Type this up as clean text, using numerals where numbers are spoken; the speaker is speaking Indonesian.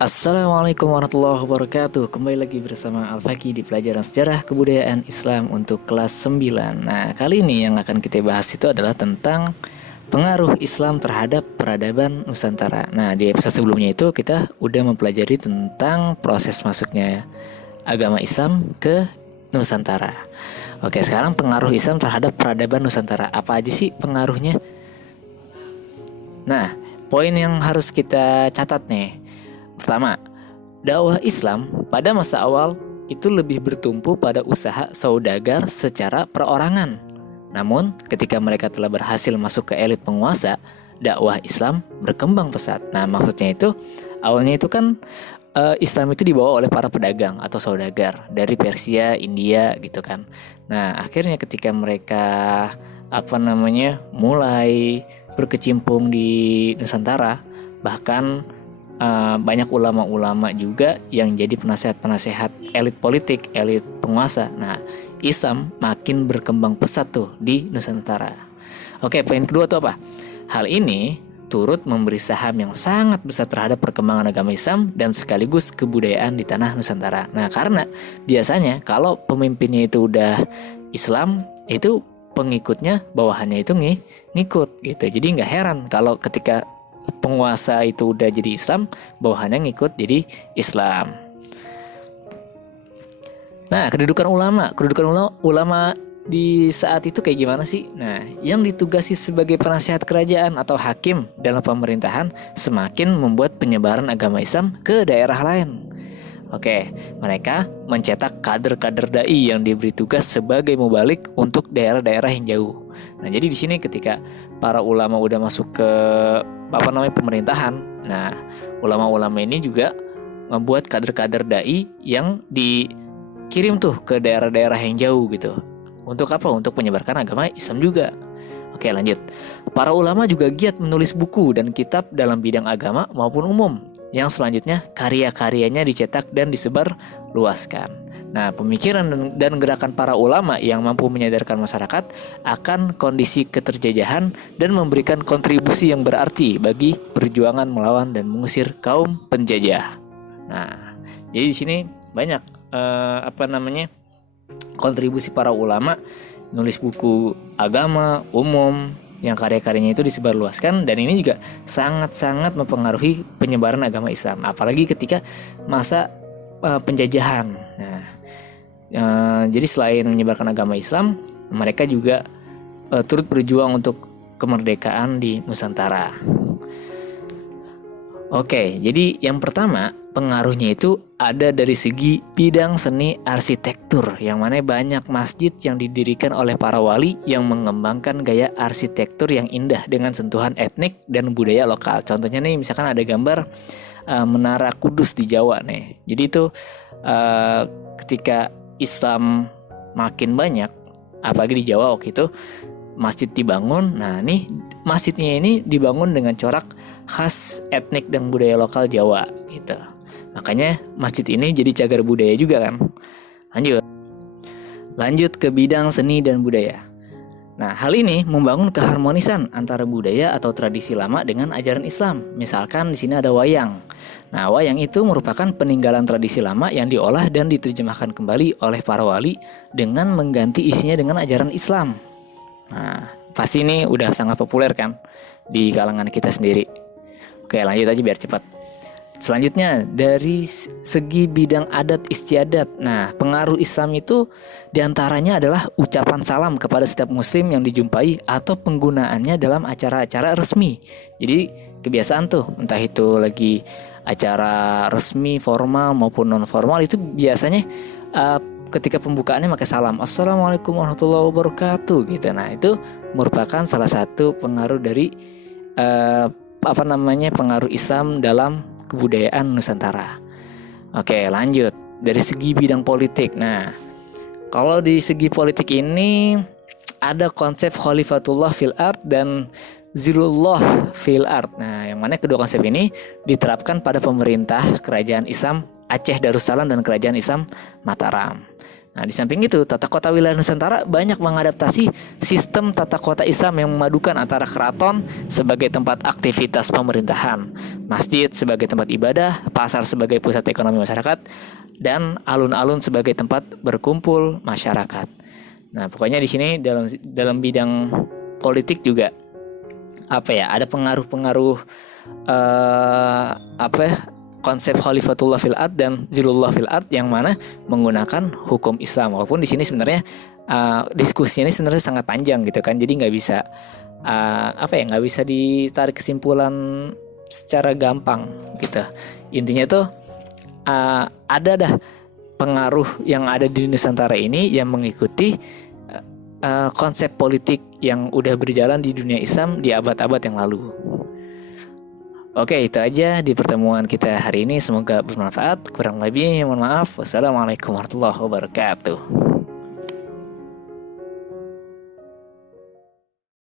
Assalamualaikum warahmatullahi wabarakatuh. Kembali lagi bersama Al-Faqih di pelajaran sejarah kebudayaan Islam untuk kelas 9. Nah, kali ini yang akan kita bahas itu adalah tentang pengaruh Islam terhadap peradaban Nusantara. Nah, di episode sebelumnya itu kita udah mempelajari tentang proses masuknya agama Islam ke Nusantara. Oke, sekarang pengaruh Islam terhadap peradaban Nusantara. Apa aja sih pengaruhnya? Nah, poin yang harus kita catat nih. Pertama, dakwah Islam pada masa awal itu lebih bertumpu pada usaha saudagar secara perorangan. Namun, ketika mereka telah berhasil masuk ke elit penguasa, dakwah Islam berkembang pesat. Nah, maksudnya itu awalnya itu kan Islam itu dibawa oleh para pedagang atau saudagar dari Persia, India gitu kan. Nah, akhirnya ketika mereka mulai berkecimpung di Nusantara, bahkan banyak ulama-ulama juga yang jadi penasehat-penasehat elit politik, elit penguasa. Nah, Islam makin berkembang pesat tuh di Nusantara. Oke, poin kedua tuh apa? Hal ini turut memberi saham yang sangat besar terhadap perkembangan agama Islam dan sekaligus kebudayaan di tanah Nusantara. Nah, karena biasanya kalau pemimpinnya itu udah Islam, itu pengikutnya bawahannya itu ngikut gitu. Jadi nggak heran kalau ketika penguasa itu udah jadi Islam, bawahannya ngikut jadi Islam. Nah, kedudukan ulama di saat itu kayak gimana sih? Nah, yang ditugasi sebagai penasihat kerajaan atau hakim dalam pemerintahan semakin membuat penyebaran agama Islam ke daerah lain. Oke, mereka mencetak kader-kader dai yang diberi tugas sebagai mubalik untuk daerah-daerah yang jauh. Nah, jadi di sini ketika para ulama udah masuk ke pemerintahan, nah ulama-ulama ini juga membuat kader-kader dai yang dikirim tuh ke daerah-daerah yang jauh gitu. Untuk apa? Untuk menyebarkan agama Islam juga. Oke, lanjut. Para ulama juga giat menulis buku dan kitab dalam bidang agama maupun umum, yang selanjutnya karya-karyanya dicetak dan disebar luaskan. Nah, pemikiran dan gerakan para ulama yang mampu menyadarkan masyarakat akan kondisi keterjajahan dan memberikan kontribusi yang berarti bagi perjuangan melawan dan mengusir kaum penjajah. Nah, jadi di sini banyak kontribusi para ulama nulis buku agama umum yang karya-karyanya itu disebarluaskan, dan ini juga sangat-sangat mempengaruhi penyebaran agama Islam, apalagi ketika masa penjajahan. Nah, jadi selain menyebarkan agama Islam, mereka juga turut berjuang untuk kemerdekaan di Nusantara. Oke, jadi yang pertama pengaruhnya itu ada dari segi bidang seni arsitektur, yang mana banyak masjid yang didirikan oleh para wali yang mengembangkan gaya arsitektur yang indah dengan sentuhan etnik dan budaya lokal. Contohnya nih, misalkan ada gambar Menara Kudus di Jawa nih. Jadi itu ketika Islam makin banyak, apalagi di Jawa waktu itu, masjid dibangun. Nah, nih masjidnya ini dibangun dengan corak khas etnik dan budaya lokal Jawa gitu. Makanya masjid ini jadi cagar budaya juga kan. Lanjut ke bidang seni dan budaya. Nah, hal ini membangun keharmonisan antara budaya atau tradisi lama dengan ajaran Islam. Misalkan di sini ada wayang. Nah, wayang itu merupakan peninggalan tradisi lama yang diolah dan diterjemahkan kembali oleh para wali dengan mengganti isinya dengan ajaran Islam. Nah, pasti ini udah sangat populer kan di kalangan kita sendiri. Oke, lanjut aja biar cepat. Selanjutnya, dari segi bidang adat istiadat. Nah, pengaruh Islam itu diantaranya adalah ucapan salam kepada setiap muslim yang dijumpai atau penggunaannya dalam acara-acara resmi. Jadi kebiasaan tuh, entah itu lagi acara resmi formal maupun non formal, itu biasanya ketika pembukaannya pakai salam, Assalamualaikum warahmatullahi wabarakatuh gitu. Nah, itu merupakan salah satu pengaruh dari pengaruh Islam dalam kebudayaan Nusantara. Oke, lanjut. Dari segi bidang politik. Nah, kalau di segi politik ini ada konsep Khalifatullah fil ard dan Zilullah fil ard. Nah, yang mana kedua konsep ini diterapkan pada pemerintah kerajaan Islam Aceh Darussalam dan kerajaan Islam Mataram. Nah, di samping itu, tata kota wilayah Nusantara banyak mengadaptasi sistem tata kota Islam yang memadukan antara keraton sebagai tempat aktivitas pemerintahan, masjid sebagai tempat ibadah, pasar sebagai pusat ekonomi masyarakat, dan alun-alun sebagai tempat berkumpul masyarakat. Nah, pokoknya di sini dalam bidang politik juga ada pengaruh-pengaruh konsep Khalifatullah fil ard dan Zilullah fil ard yang mana menggunakan hukum Islam. Walaupun di sini sebenarnya diskusinya ini sebenarnya sangat panjang gitu kan. Jadi nggak bisa nggak bisa ditarik kesimpulan secara gampang gitu. Intinya tuh ada pengaruh yang ada di Nusantara ini yang mengikuti konsep politik yang udah berjalan di dunia Islam di abad-abad yang lalu. Oke, itu aja di pertemuan kita hari ini. Semoga bermanfaat. Kurang lebih mohon maaf. Wassalamualaikum warahmatullahi wabarakatuh.